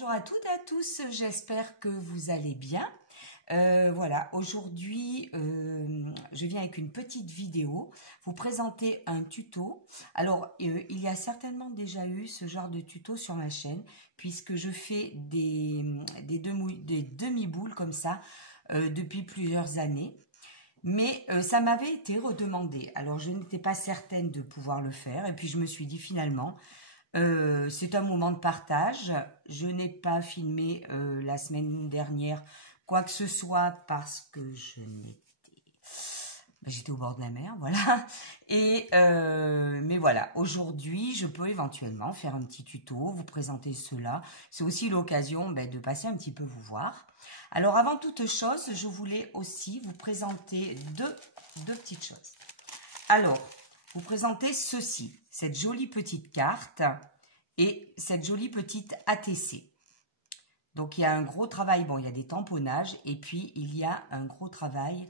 Bonjour à toutes et à tous, j'espère que vous allez bien. Voilà, aujourd'hui, je viens avec une petite vidéo, vous présenter un tuto. Alors, il y a certainement déjà eu ce genre de tuto sur ma chaîne, puisque je fais des demi-boules comme ça depuis plusieurs années. Mais ça m'avait été redemandé, alors je n'étais pas certaine de pouvoir le faire, et puis je me suis dit finalement, c'est un moment de partage. Je n'ai pas filmé la semaine dernière quoi que ce soit parce que j'étais au bord de la mer, voilà. Et mais voilà, aujourd'hui, je peux éventuellement faire un petit tuto, vous présenter cela. C'est aussi l'occasion de passer un petit peu vous voir. Alors, avant toute chose, je voulais aussi vous présenter deux petites choses. Alors, vous présenter ceci, cette jolie petite carte et cette jolie petite ATC. Donc, il y a un gros travail, bon, il y a des tamponnages et puis il y a un gros travail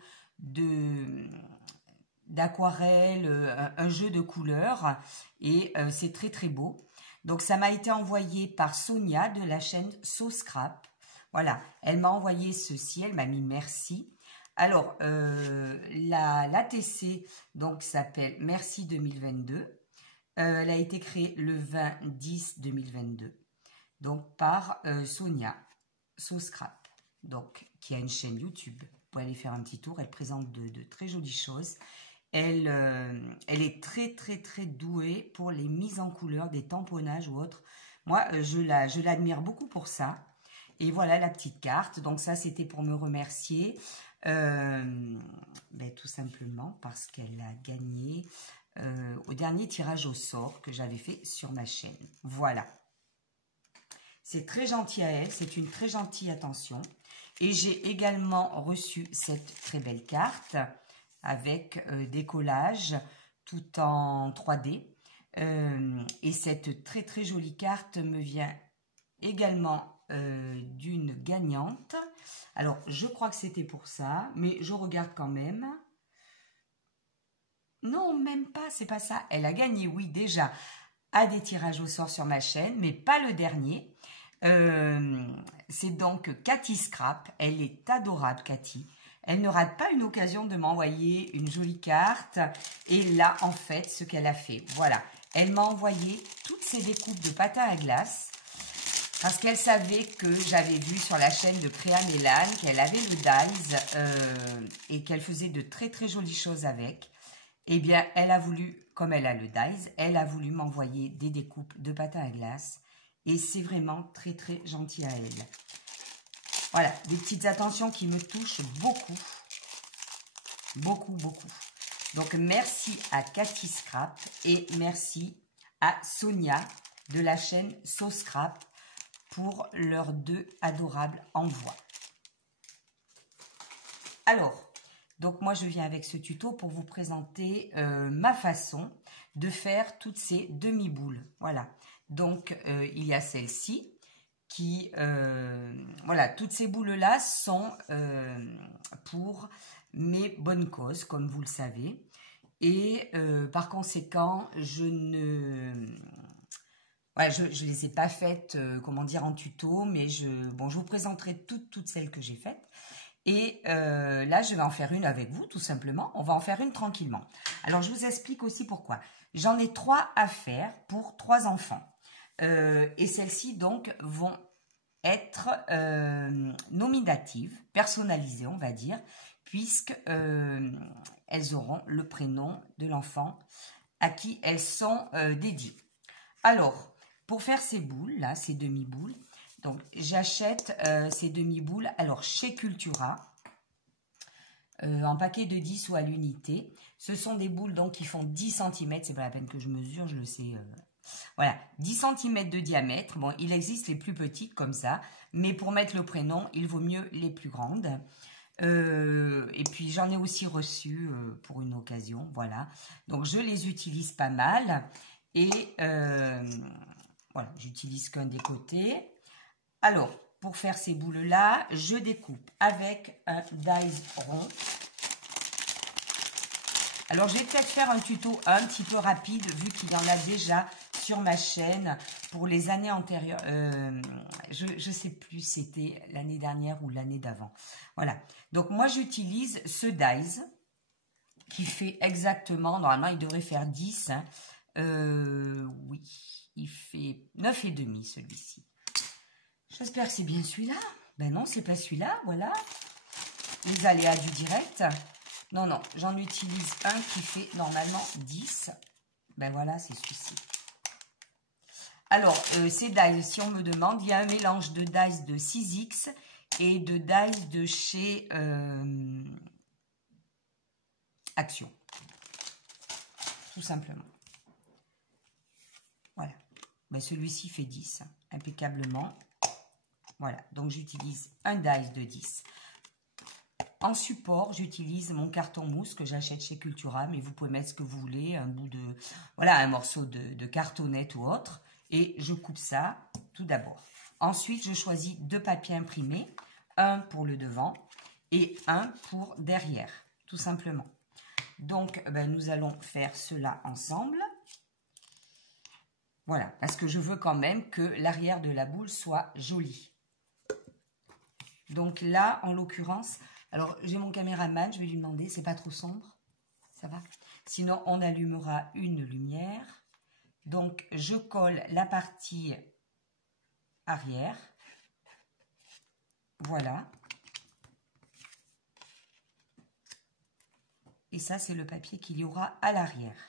d'aquarelle, un jeu de couleurs et c'est très très beau. Donc, ça m'a été envoyé par Sonia de la chaîne SoScrap. Voilà, elle m'a envoyé ceci, elle m'a mis merci. Alors, l'ATC donc s'appelle Merci 2022. Elle a été créée le 20-10-2022. Donc, par Sonia SoScrap, donc, qui a une chaîne YouTube. Vous pouvez aller faire un petit tour. Elle présente de très jolies choses. Elle est très, très, très douée pour les mises en couleur, des tamponnages ou autres. Moi, je l'admire beaucoup pour ça. Et voilà la petite carte. Donc ça, c'était pour me remercier. Tout simplement parce qu'elle a gagné au dernier tirage au sort que j'avais fait sur ma chaîne. Voilà. C'est très gentil à elle. C'est une très gentille attention. Et j'ai également reçu cette très belle carte avec des collages tout en 3D. Et cette très très jolie carte me vient également d'une gagnante. Alors, je crois que c'était pour ça, mais je regarde quand même. Non, même pas, c'est pas ça. Elle a gagné, oui, déjà, à des tirages au sort sur ma chaîne, mais pas le dernier. C'est donc Cathy Scrap. Elle est adorable, Cathy. Elle ne rate pas une occasion de m'envoyer une jolie carte. Et là, en fait, ce qu'elle a fait, voilà. Elle m'a envoyé toutes ses découpes de patins à glace. Parce qu'elle savait que j'avais vu sur la chaîne de Créa Mélane qu'elle avait le dies et qu'elle faisait de très très jolies choses avec. Eh bien, elle a voulu, comme elle a le dies, elle a voulu m'envoyer des découpes de patins à glace. Et c'est vraiment très très gentil à elle. Voilà, des petites attentions qui me touchent beaucoup. Beaucoup, beaucoup. Donc, merci à Cathy Scrap et merci à Sonia de la chaîne SoScrap pour leurs deux adorables envois. Alors, donc moi je viens avec ce tuto pour vous présenter ma façon de faire toutes ces demi-boules. Voilà, donc il y a celle-ci qui, voilà, toutes ces boules-là sont pour mes bonnes causes, comme vous le savez. Et par conséquent, je ne... Ouais, je ne les ai pas faites, comment dire, en tuto, mais je vous présenterai toutes celles que j'ai faites. Et là, je vais en faire une avec vous, tout simplement. On va en faire une tranquillement. Alors, je vous explique aussi pourquoi. J'en ai 3 à faire pour 3 enfants. Et celles-ci, donc, vont être nominatives, personnalisées, on va dire, puisque elles auront le prénom de l'enfant à qui elles sont dédiées. Alors, pour faire ces boules, là, ces demi-boules, donc j'achète ces demi-boules, alors chez Cultura, en paquet de 10 ou à l'unité. Ce sont des boules donc qui font 10 cm, c'est pas la peine que je mesure, je le sais. Voilà, 10 cm de diamètre. Bon, il existe les plus petites comme ça, mais pour mettre le prénom, il vaut mieux les plus grandes. Et puis j'en ai aussi reçu pour une occasion, voilà. Donc je les utilise pas mal. Et voilà, j'utilise qu'un des côtés. Alors, pour faire ces boules-là, je découpe avec un dies rond. Alors, je vais peut-être faire un tuto un petit peu rapide, vu qu'il y en a déjà sur ma chaîne pour les années antérieures. Je ne sais plus, c'était l'année dernière ou l'année d'avant. Voilà. Donc, moi, j'utilise ce dies qui fait exactement, normalement, il devrait faire 10. Hein. Oui, il fait 9,5 celui-ci. J'espère que c'est bien celui-là. Ben non, c'est pas celui-là, voilà. Les aléas du direct. Non, non, j'en utilise un qui fait normalement 10. Ben voilà, c'est celui-ci. Alors, ces dies, si on me demande, il y a un mélange de dies de 6X et de dies de chez Action. Tout simplement. Voilà. Ben, celui-ci fait 10, impeccablement. Voilà, donc j'utilise un dies de 10. En support, j'utilise mon carton mousse que j'achète chez Cultura, mais vous pouvez mettre ce que vous voulez, un bout de, voilà, un morceau de cartonnette ou autre, et je coupe ça tout d'abord. Ensuite, je choisis 2 papiers imprimés, un pour le devant et un pour derrière, tout simplement. Donc, ben, nous allons faire cela ensemble. Voilà, parce que je veux quand même que l'arrière de la boule soit jolie. Donc là, en l'occurrence, alors j'ai mon caméraman, je vais lui demander, c'est pas trop sombre? Ça va? Sinon, on allumera une lumière. Donc, je colle la partie arrière. Voilà. Et ça, c'est le papier qu'il y aura à l'arrière.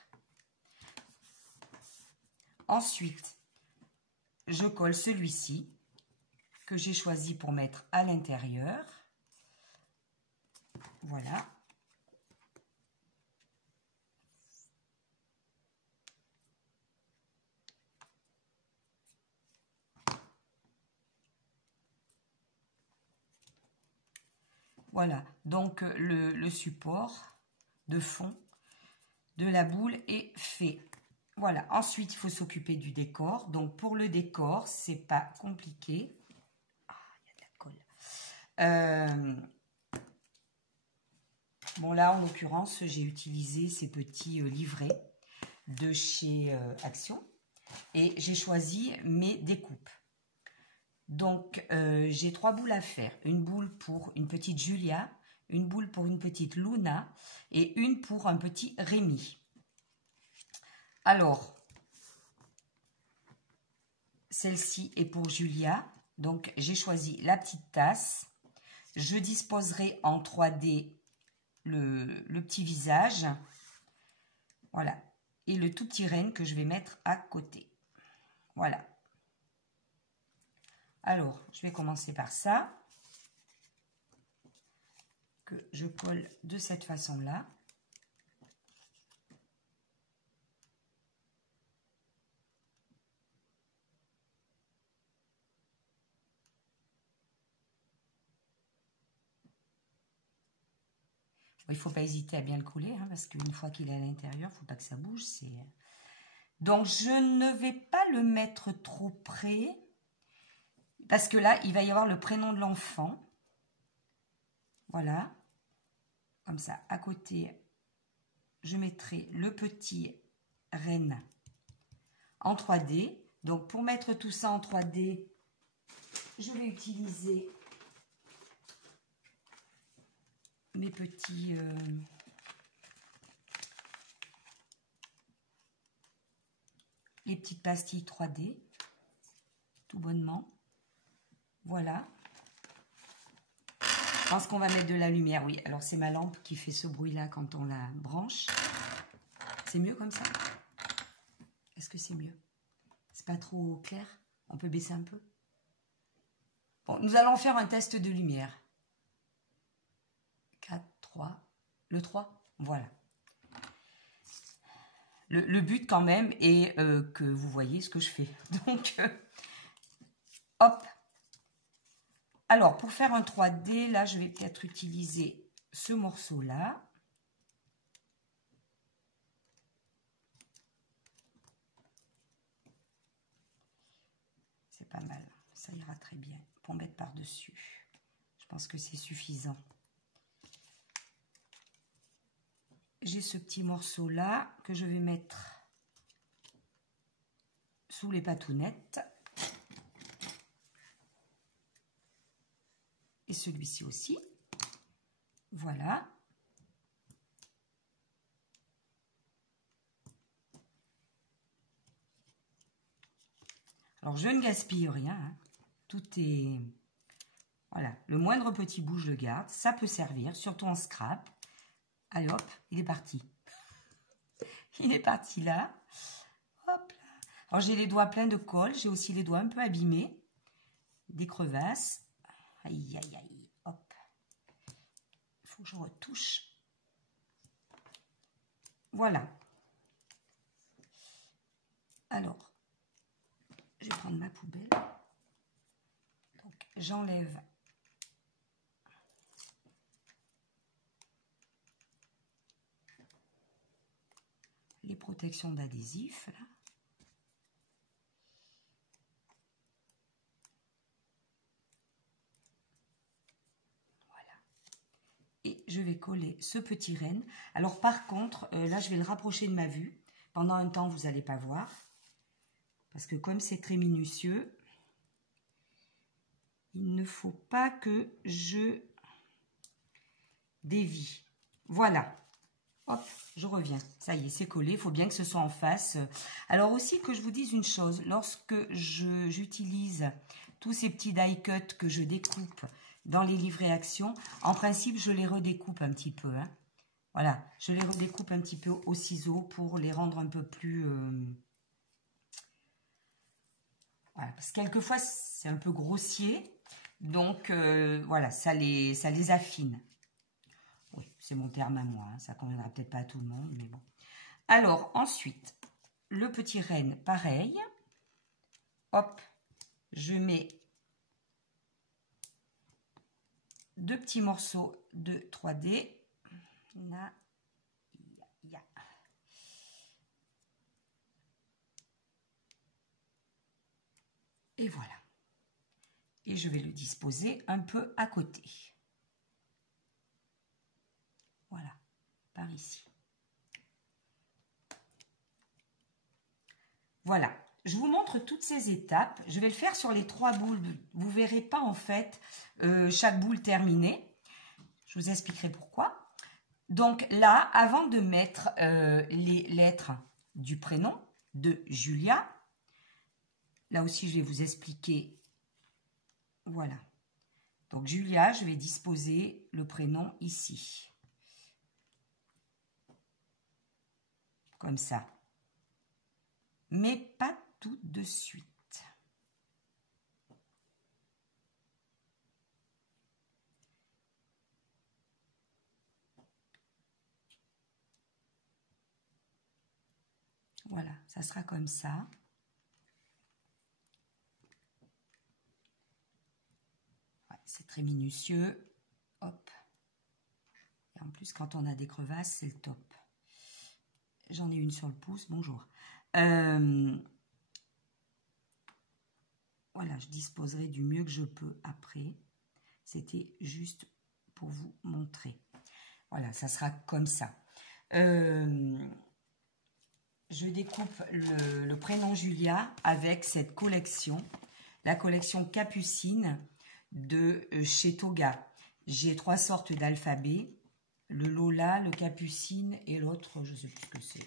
Ensuite, je colle celui-ci que j'ai choisi pour mettre à l'intérieur. Voilà. Voilà, donc le support de fond de la boule est fait. Voilà, ensuite il faut s'occuper du décor. Donc pour le décor, c'est pas compliqué. Ah, il y a de la colle. Bon là, en l'occurrence, j'ai utilisé ces petits livrets de chez Action et j'ai choisi mes découpes. Donc, j'ai 3 boules à faire. Une boule pour une petite Julia, une boule pour une petite Luna et une pour un petit Rémi. Alors, celle-ci est pour Julia. Donc, j'ai choisi la petite tasse. Je disposerai en 3D le petit visage. Voilà. Et le tout petit renne que je vais mettre à côté. Voilà. Alors, je vais commencer par ça, que je colle de cette façon-là. Il ne faut pas hésiter à bien le coller, hein, parce qu'une fois qu'il est à l'intérieur, il ne faut pas que ça bouge. Donc, je ne vais pas le mettre trop près, parce que là, il va y avoir le prénom de l'enfant. Voilà. Comme ça, à côté, je mettrai le petit renne en 3D. Donc, pour mettre tout ça en 3D, je vais utiliser mes petits... les petites pastilles 3D, tout bonnement. Voilà. Je pense qu'on va mettre de la lumière, oui. Alors, c'est ma lampe qui fait ce bruit-là quand on la branche. C'est mieux comme ça? Est-ce que c'est mieux? C'est pas trop clair? On peut baisser un peu? Bon, nous allons faire un test de lumière. 4, 3, le 3, voilà. Le but quand même est que vous voyez ce que je fais. Donc, hop. Alors, pour faire un 3D, là, je vais peut-être utiliser ce morceau-là. C'est pas mal. Ça ira très bien pour mettre par-dessus. Je pense que c'est suffisant. J'ai ce petit morceau-là que je vais mettre sous les patounettes. Et celui-ci aussi. Voilà. Alors, je ne gaspille rien. Hein. Tout est... Voilà. Le moindre petit bout, je le garde. Ça peut servir, surtout en scrap. Allez, hop, il est parti. Il est parti là. Hop là. Alors, j'ai les doigts pleins de colle. J'ai aussi les doigts un peu abîmés. Des crevasses. Aïe, aïe, aïe. Hop. Il faut que je retouche. Voilà. Alors, je vais prendre ma poubelle. Donc, j'enlève les protections d'adhésif, là. Voilà. Et je vais coller ce petit renne. Alors, par contre, là, je vais le rapprocher de ma vue. Pendant un temps, vous n'allez pas voir. Parce que comme c'est très minutieux, il ne faut pas que je dévie. Voilà. Hop, je reviens. Ça y est, c'est collé. Il faut bien que ce soit en face. Alors aussi, que je vous dise une chose. Lorsque j'utilise tous ces petits die cut que je découpe dans les livrets actions, en principe, je les redécoupe un petit peu. Hein. Voilà, je les redécoupe un petit peu au ciseau pour les rendre un peu plus... Voilà, parce que quelquefois, c'est un peu grossier. Donc, voilà, ça les affine. Oui, c'est mon terme à moi. Hein, ça ne conviendra peut-être pas à tout le monde, mais bon. Alors, ensuite, le petit renne, pareil. Hop, je mets 2 petits morceaux de 3D. Là, ya. Et voilà. Et je vais le disposer un peu à côté. Voilà, par ici. Voilà, je vous montre toutes ces étapes. Je vais le faire sur les 3 boules. Vous ne verrez pas en fait chaque boule terminée. Je vous expliquerai pourquoi. Donc là, avant de mettre les lettres du prénom de Julia, là aussi je vais vous expliquer. Voilà. Donc Julia, je vais disposer le prénom ici. Comme ça. Mais pas tout de suite. Voilà, ça sera comme ça. Ouais, c'est très minutieux. Hop. Et en plus, quand on a des crevasses, c'est le top. J'en ai une sur le pouce, bonjour. Voilà, je disposerai du mieux que je peux après. C'était juste pour vous montrer. Voilà, ça sera comme ça. Je découpe le prénom Julia avec cette collection, la collection Capucine de chez Toga. J'ai 3 sortes d'alphabet. Le Lola, le Capucine et l'autre, je ne sais plus ce que c'est.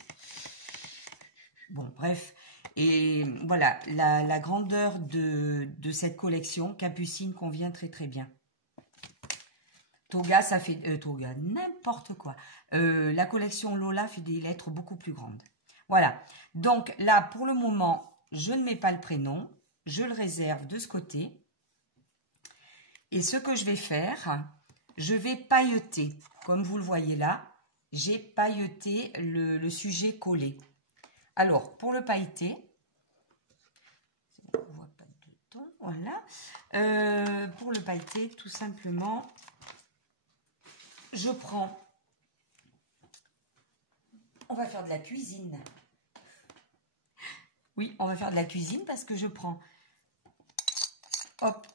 Bon, bref. Et voilà, la grandeur de cette collection, Capucine, convient très très bien. Toga, ça fait... Toga, n'importe quoi. La collection Lola fait des lettres beaucoup plus grandes. Voilà. Donc là, pour le moment, je ne mets pas le prénom. Je le réserve de ce côté. Et ce que je vais faire, je vais pailleter. Comme vous le voyez là, j'ai pailleté le sujet collé. Alors, pour le pailleter, on voit pas de ton, voilà. Pour le pailleter, tout simplement, je prends, on va faire de la cuisine. Oui, on va faire de la cuisine parce que je prends, hop,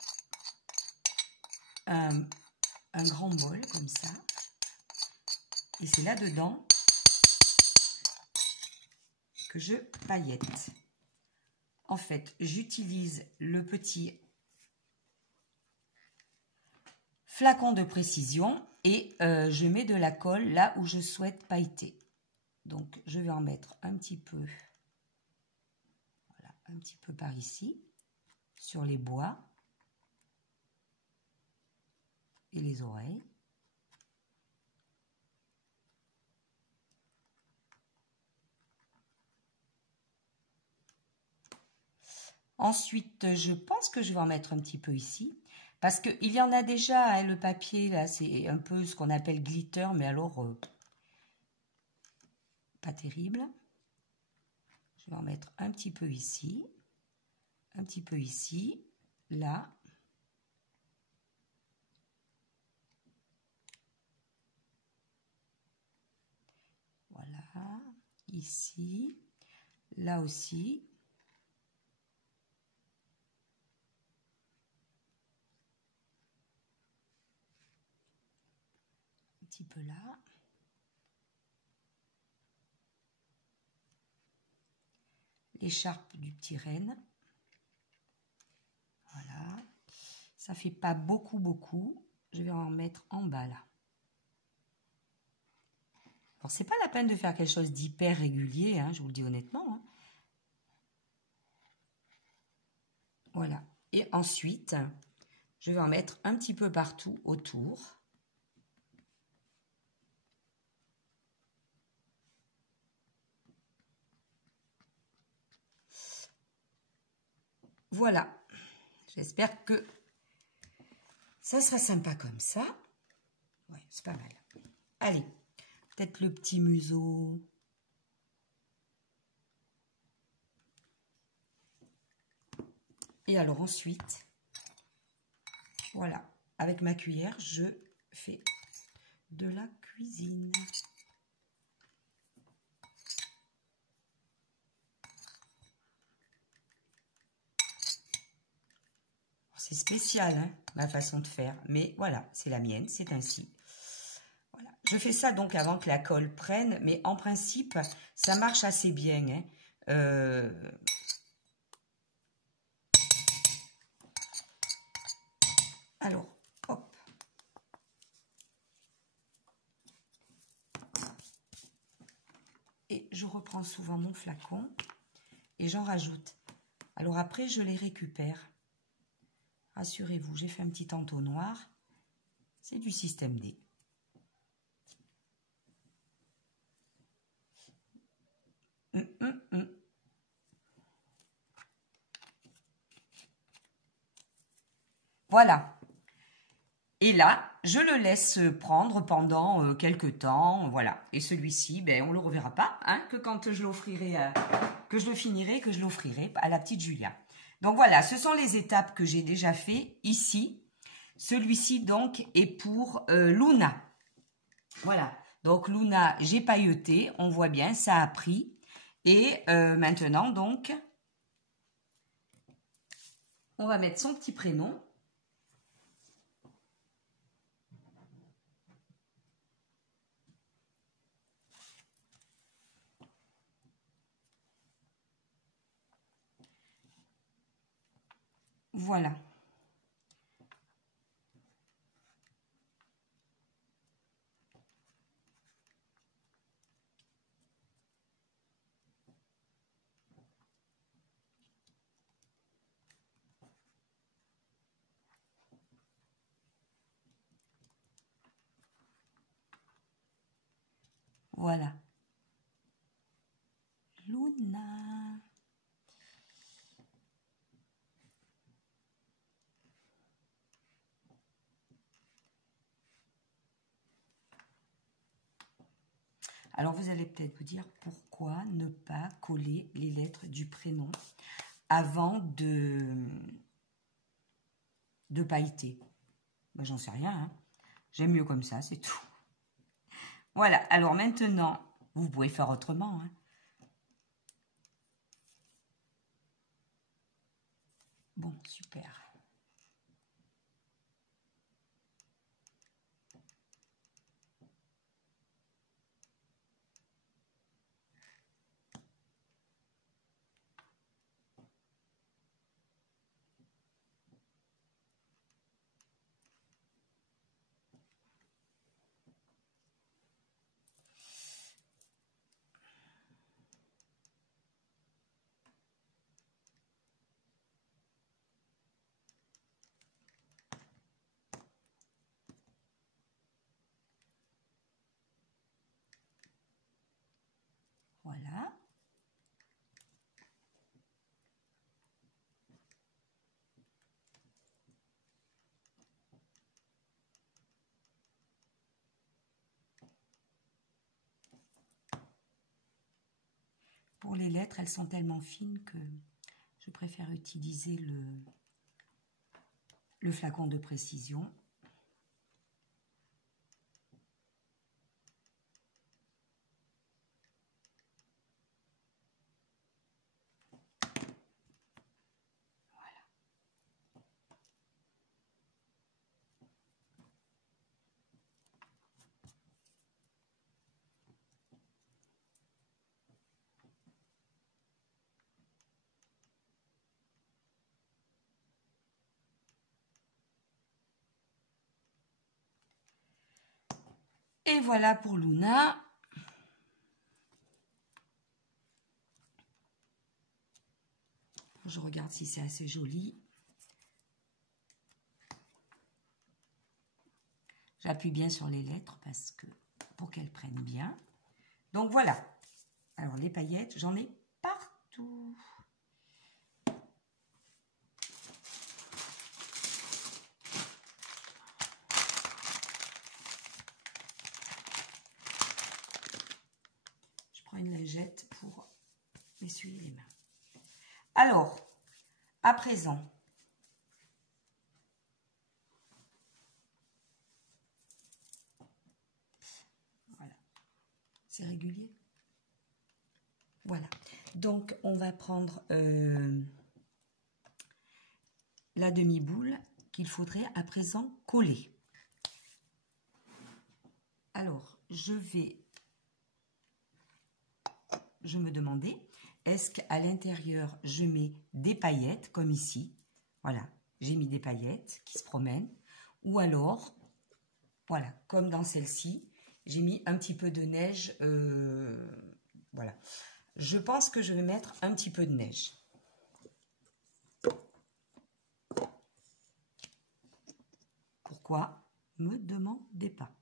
un grand bol comme ça. Et c'est là-dedans que je paillette. en fait, j'utilise le petit flacon de précision et je mets de la colle là où je souhaite pailleter. Donc, je vais en mettre un petit peu, voilà, un petit peu par ici, sur les bois et les oreilles. Ensuite, je pense que je vais en mettre un petit peu ici. Parce qu'il y en a déjà, hein, le papier, là, c'est un peu ce qu'on appelle glitter, mais alors, pas terrible. Je vais en mettre un petit peu ici, là. Voilà, ici, là aussi. Un petit peu là. L'écharpe du petit renne. Voilà. Ça fait pas beaucoup. Je vais en mettre en bas là. Alors, c'est pas la peine de faire quelque chose d'hyper régulier, hein, je vous le dis honnêtement. Hein. Voilà. Et ensuite, je vais en mettre un petit peu partout autour. Voilà. J'espère que ça sera sympa comme ça. Ouais, c'est pas mal. Allez, peut-être le petit museau. Et alors ensuite, voilà, avec ma cuillère, je fais de la cuisine. C'est spécial, hein, ma façon de faire, mais voilà, c'est la mienne, c'est ainsi. Voilà. Je fais ça donc avant que la colle prenne, mais en principe, ça marche assez bien. Hein. Alors, hop. Et je reprends souvent mon flacon et j'en rajoute. Alors après, je les récupère. Rassurez-vous, j'ai fait un petit entonnoir. C'est du système D. Voilà. Et là, je le laisse prendre pendant quelques temps, voilà. Et celui-ci, ben, on ne le reverra pas, hein, que quand je l'offrirai, que je le finirai, que je l'offrirai à la petite Julia. Donc voilà, ce sont les étapes que j'ai déjà fait ici. Celui-ci, donc, est pour Luna. Voilà. Donc, Luna, j'ai pailleté, on voit bien, ça a pris. Et maintenant, donc, on va mettre son petit prénom. Voilà. Voilà. Luna. Alors, vous allez peut-être vous dire pourquoi ne pas coller les lettres du prénom avant de pailleter. Ben, j'en sais rien. Hein. J'aime mieux comme ça, c'est tout. Voilà. Alors maintenant, vous pouvez faire autrement. Hein. Bon, super. Voilà. Pour les lettres, elles sont tellement fines que je préfère utiliser le flacon de précision. Voilà. Et voilà pour Luna. Je regarde si c'est assez joli. J'appuie bien sur les lettres parce que pour qu'elles prennent bien. Donc voilà. Alors les paillettes, j'en ai partout. Je prends une lingette pour m'essuyer les mains. Alors, à présent, voilà, c'est régulier. Voilà, donc on va prendre la demi-boule qu'il faudrait à présent coller. Alors, je me demandais, est-ce qu'à l'intérieur, je mets des paillettes, comme ici. Voilà, j'ai mis des paillettes qui se promènent. Ou alors, voilà, comme dans celle-ci, j'ai mis un petit peu de neige. Voilà. Je pense que je vais mettre un petit peu de neige. Pourquoi? Me demandez pas.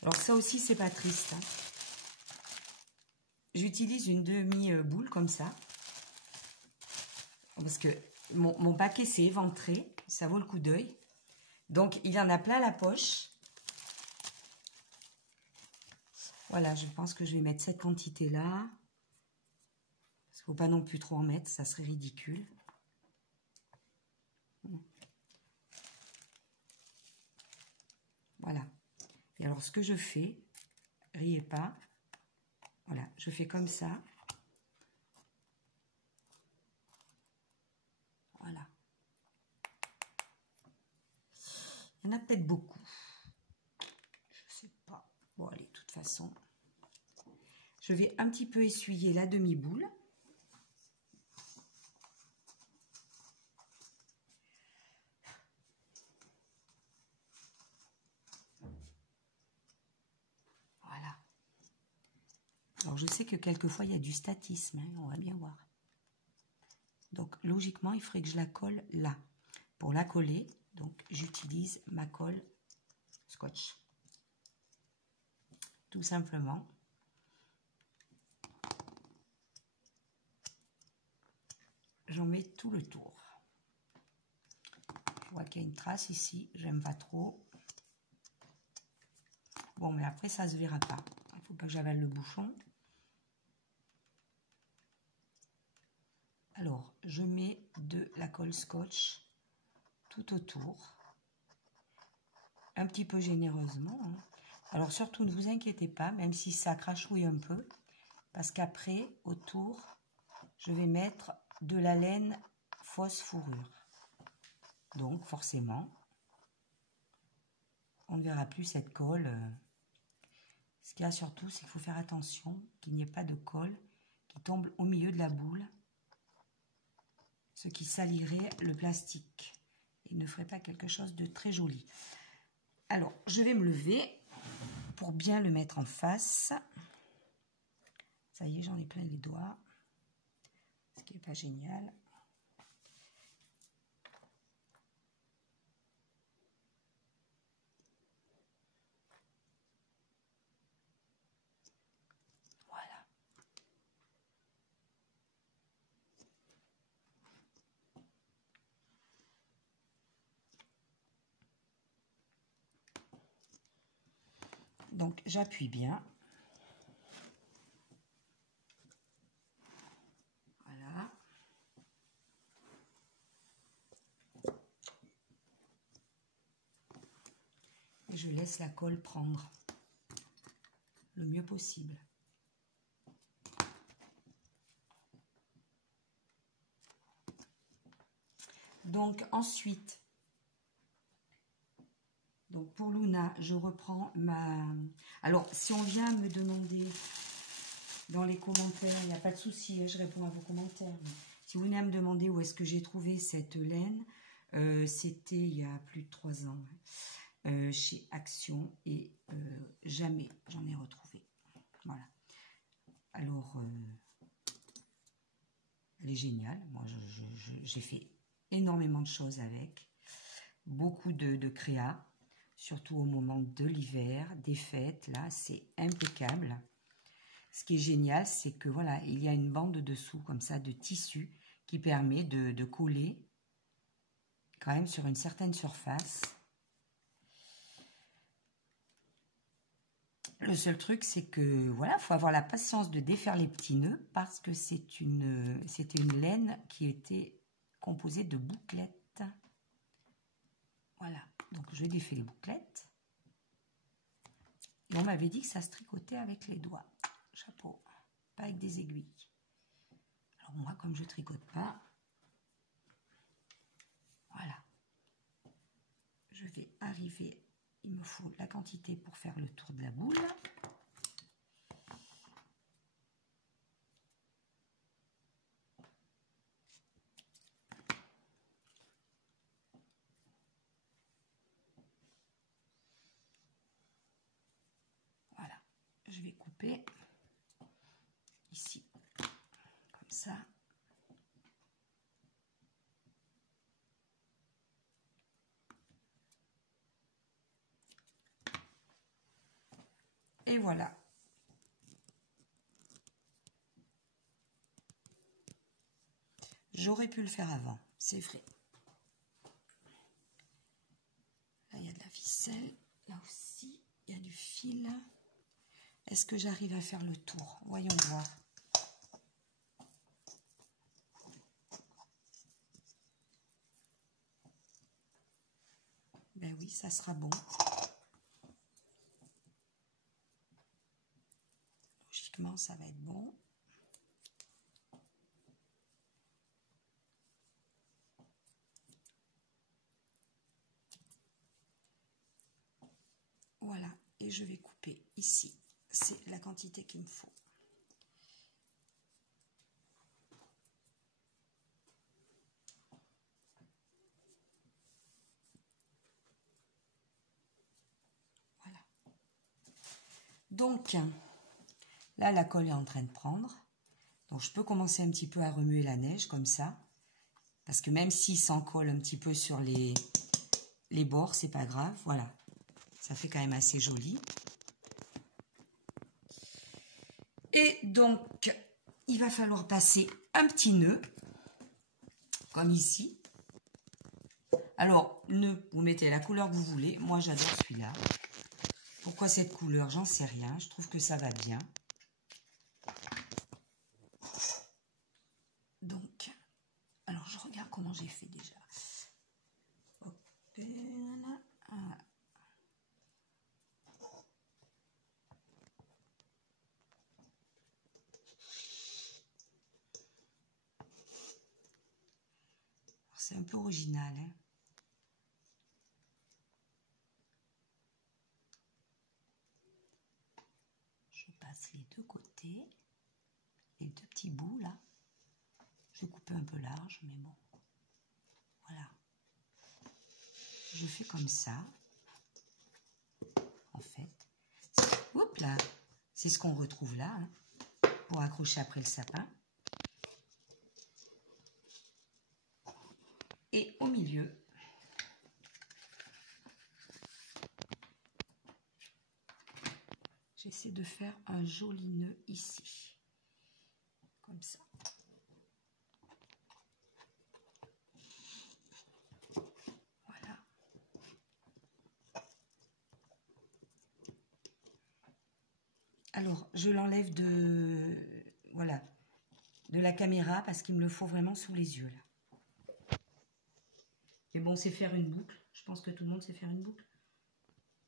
Alors ça aussi, c'est pas triste. Hein. J'utilise une demi-boule comme ça. Parce que mon paquet s'est éventré. Ça vaut le coup d'œil. Donc, il y en a plein la poche. Voilà, je pense que je vais mettre cette quantité-là. Parce qu'il ne faut pas non plus trop en mettre. Ça serait ridicule. Voilà. Et alors, ce que je fais, riez pas. Voilà, je fais comme ça. Voilà. Il y en a peut-être beaucoup. Je ne sais pas. Bon, allez, de toute façon. Je vais un petit peu essuyer la demi-boule. Voilà. Alors, je sais que quelquefois, il y a du statisme. Hein, on va bien voir. Donc, logiquement, il faudrait que je la colle là. Pour la coller, donc, j'utilise ma colle scotch. Tout simplement. J'en mets tout le tour. Je vois qu'il y a une trace ici. J'aime pas trop. Bon, mais après, ça se verra pas. Il ne faut pas que j'avale le bouchon. Alors, je mets de la colle scotch tout autour. Un petit peu généreusement. Hein. Alors, surtout, ne vous inquiétez pas, même si ça crachouille un peu. Parce qu'après, autour, je vais mettre de la laine fausse fourrure. Donc, forcément, on ne verra plus cette colle. Ce qu'il y a surtout, c'est qu'il faut faire attention qu'il n'y ait pas de colle qui tombe au milieu de la boule. Ce qui salirait le plastique. Il ne ferait pas quelque chose de très joli. Alors, je vais me lever pour bien le mettre en face. Ça y est, j'en ai plein les doigts. Ce qui n'est pas génial. Donc j'appuie bien. Voilà. Et je laisse la colle prendre le mieux possible. Donc ensuite, donc pour Luna, je reprends ma... Alors, si on vient me demander dans les commentaires, il n'y a pas de souci, je réponds à vos commentaires. Mais si vous venez à me demander où est-ce que j'ai trouvé cette laine, c'était il y a plus de 3 ans, chez Action, et jamais j'en ai retrouvé. Voilà. Alors, elle est géniale. Moi, j'ai fait énormément de choses avec. Beaucoup de créa, surtout au moment de l'hiver, des fêtes. Là, c'est impeccable. Ce qui est génial, c'est que voilà, il y a une bande dessous comme ça de tissu qui permet de coller quand même sur une certaine surface. Le seul truc, c'est que voilà, il faut avoir la patience de défaire les petits nœuds parce que c'était une laine qui était composée de bouclettes. Voilà, donc je défais les bouclettes. Et on m'avait dit que ça se tricotait avec les doigts. Chapeau, pas avec des aiguilles. Alors moi, comme je tricote pas, voilà. Je vais arriver, il me faut la quantité pour faire le tour de la boule. Voilà, je vais couper ici, comme ça. Et voilà. J'aurais pu le faire avant, c'est vrai. Là, il y a de la ficelle. Là aussi, il y a du fil. Est-ce que j'arrive à faire le tour? Voyons voir. Ben oui, ça sera bon. Logiquement, ça va être bon. Voilà, et je vais couper ici. C'est la quantité qu'il me faut. Voilà. Donc, là, la colle est en train de prendre. Donc, je peux commencer un petit peu à remuer la neige comme ça. Parce que même s'il s'en colle un petit peu sur les bords, c'est pas grave. Voilà. Ça fait quand même assez joli. Et donc, il va falloir passer un petit nœud. Comme ici. Alors, nœud, vous mettez la couleur que vous voulez. Moi, j'adore celui-là. Pourquoi cette couleur? J'en sais rien. Je trouve que ça va bien. Donc, alors je regarde comment j'ai fait déjà. Hop, là. Ah. C'est un peu original, hein. Je passe les deux côtés, les deux petits bouts là. Je vais couper un peu large, mais bon. Voilà. Je fais comme ça. En fait. Oups là. C'est ce qu'on retrouve là, hein, pour accrocher après le sapin. Et au milieu, j'essaie de faire un joli nœud ici. Comme ça. Voilà. Alors, je l'enlève voilà, de la caméra parce qu'il me le faut vraiment sous les yeux, là. Mais bon, c'est faire une boucle. Je pense que tout le monde sait faire une boucle.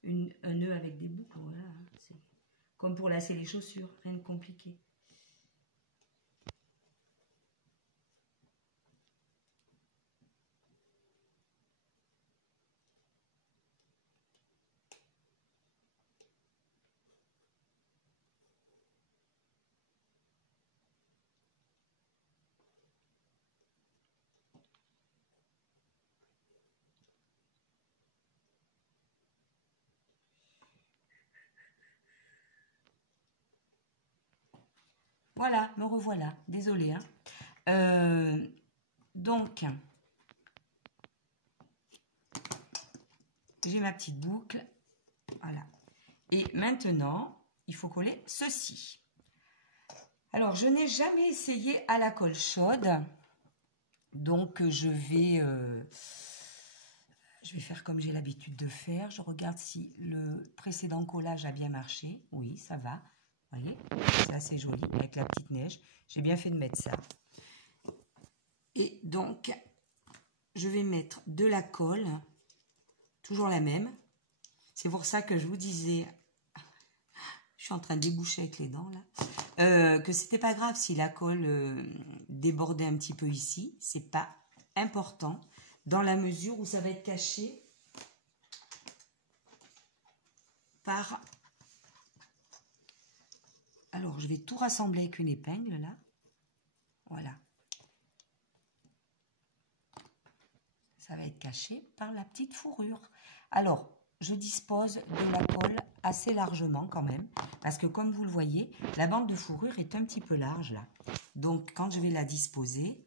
Un nœud avec des boucles, voilà. C'est comme pour lasser les chaussures, rien de compliqué. Voilà, me revoilà. Désolée. Hein. Donc, j'ai ma petite boucle. Voilà. Et maintenant, il faut coller ceci. Alors, je n'ai jamais essayé à la colle chaude. Donc, je vais faire comme j'ai l'habitude de faire. Je regarde si le précédent collage a bien marché. Oui, ça va. Vous voyez, c'est assez joli avec la petite neige. J'ai bien fait de mettre ça. Et donc, je vais mettre de la colle, toujours la même. C'est pour ça que je vous disais, je suis en train de déboucher avec les dents là, que c'était pas grave si la colle débordait un petit peu ici. C'est pas important dans la mesure où ça va être caché par... Alors, je vais tout rassembler avec une épingle, là. Voilà. Ça va être caché par la petite fourrure. Alors, je dispose de la colle assez largement quand même. Parce que comme vous le voyez, la bande de fourrure est un petit peu large, là. Donc, quand je vais la disposer...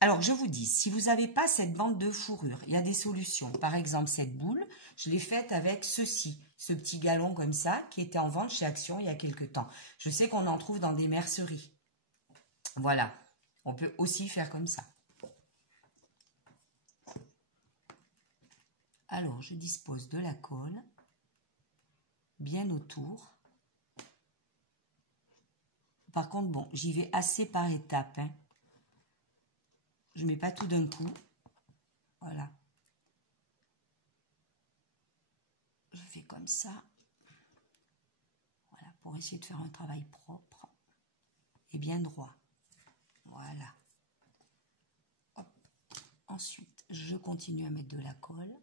Alors, je vous dis, si vous n'avez pas cette bande de fourrure, il y a des solutions. Par exemple, cette boule, je l'ai faite avec ceci, ce petit galon comme ça, qui était en vente chez Action il y a quelques temps. Je sais qu'on en trouve dans des merceries. Voilà, on peut aussi faire comme ça. Alors, je dispose de la colle bien autour. Par contre, bon, j'y vais assez par étapes, hein. Je ne mets pas tout d'un coup. Voilà. Je fais comme ça. Voilà, pour essayer de faire un travail propre et bien droit. Voilà. Hop. Ensuite, je continue à mettre de la colle.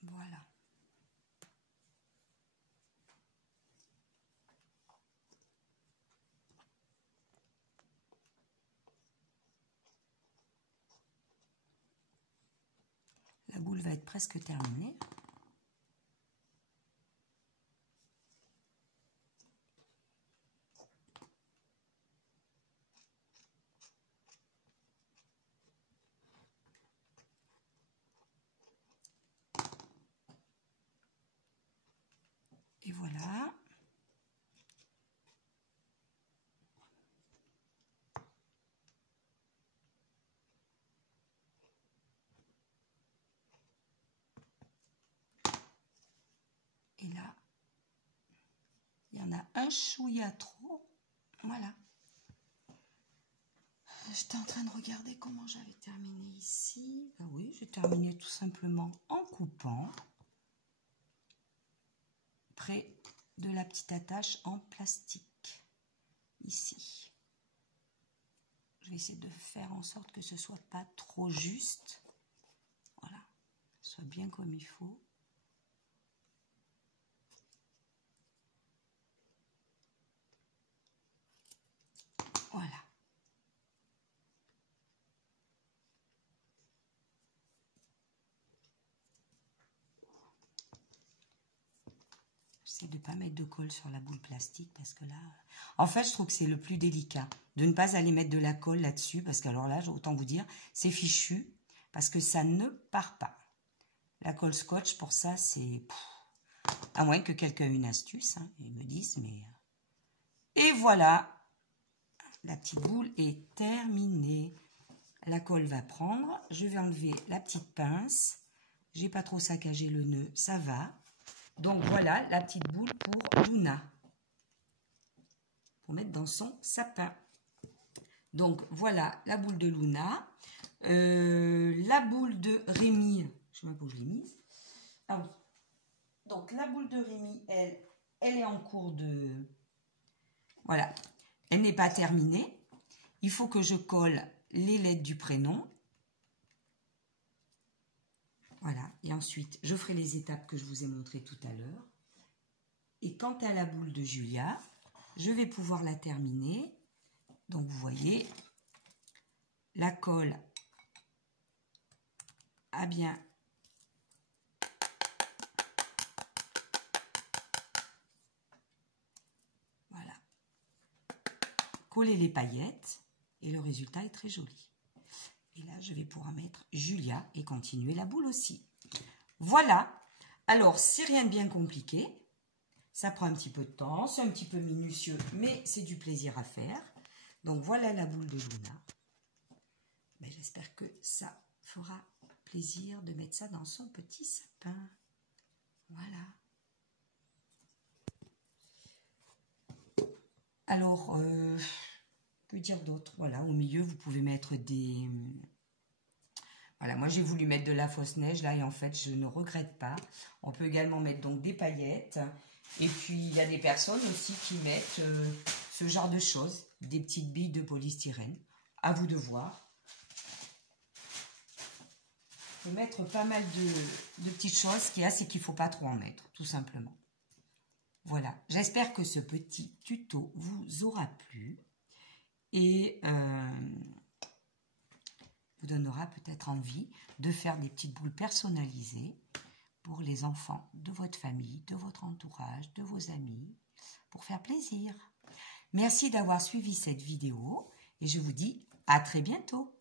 Voilà. La boule va être presque terminée. Et voilà. Et là, il y en a un chouïa trop. Voilà. J'étais en train de regarder comment j'avais terminé ici. Ben oui, j'ai terminé tout simplement en coupant près de la petite attache en plastique. Ici. Je vais essayer de faire en sorte que ce ne soit pas trop juste. Voilà. Que ce soit bien comme il faut. Voilà. J'essaie de ne pas mettre de colle sur la boule plastique parce que là... En fait, je trouve que c'est le plus délicat de ne pas aller mettre de la colle là-dessus parce que alors là, autant vous dire, c'est fichu parce que ça ne part pas. La colle scotch, pour ça, c'est... À moins que quelqu'un ait une astuce, hein, ils me disent, mais... Et voilà, la petite boule est terminée. la colle va prendre. Je vais enlever la petite pince. J'ai pas trop saccagé le nœud, ça va. Donc voilà la petite boule pour Luna. Pour mettre dans son sapin. Donc voilà la boule de Luna. La boule de Rémi, je sais même pas où je l'ai mise. Ah oui. Donc la boule de Rémi, elle est en cours de... Voilà. Elle n'est pas terminée. Il faut que je colle les lettres du prénom. Voilà. Et ensuite, je ferai les étapes que je vous ai montrées tout à l'heure. Et quant à la boule de Julia, je vais pouvoir la terminer. Donc vous voyez, la colle a bien voilà collé les paillettes et le résultat est très joli. Et là, je vais pouvoir mettre Julia et continuer la boule aussi. Voilà. Alors, c'est rien de bien compliqué. Ça prend un petit peu de temps, c'est un petit peu minutieux, mais c'est du plaisir à faire. Donc, voilà la boule de Luna. Mais j'espère que ça fera plaisir de mettre ça dans son petit sapin. Voilà. Alors, que dire d'autre? Voilà, au milieu, vous pouvez mettre des... Voilà, moi j'ai voulu mettre de la fausse neige là et en fait, je ne regrette pas. On peut également mettre donc des paillettes. Et puis, il y a des personnes aussi qui mettent ce genre de choses, des petites billes de polystyrène. À vous de voir. On peut mettre pas mal de petites choses. Ce qu'il y a, c'est qu'il ne faut pas trop en mettre, tout simplement. Voilà. J'espère que ce petit tuto vous aura plu et vous donnera peut-être envie de faire des petites boules personnalisées pour les enfants de votre famille, de votre entourage, de vos amis, pour faire plaisir. Merci d'avoir suivi cette vidéo et je vous dis à très bientôt.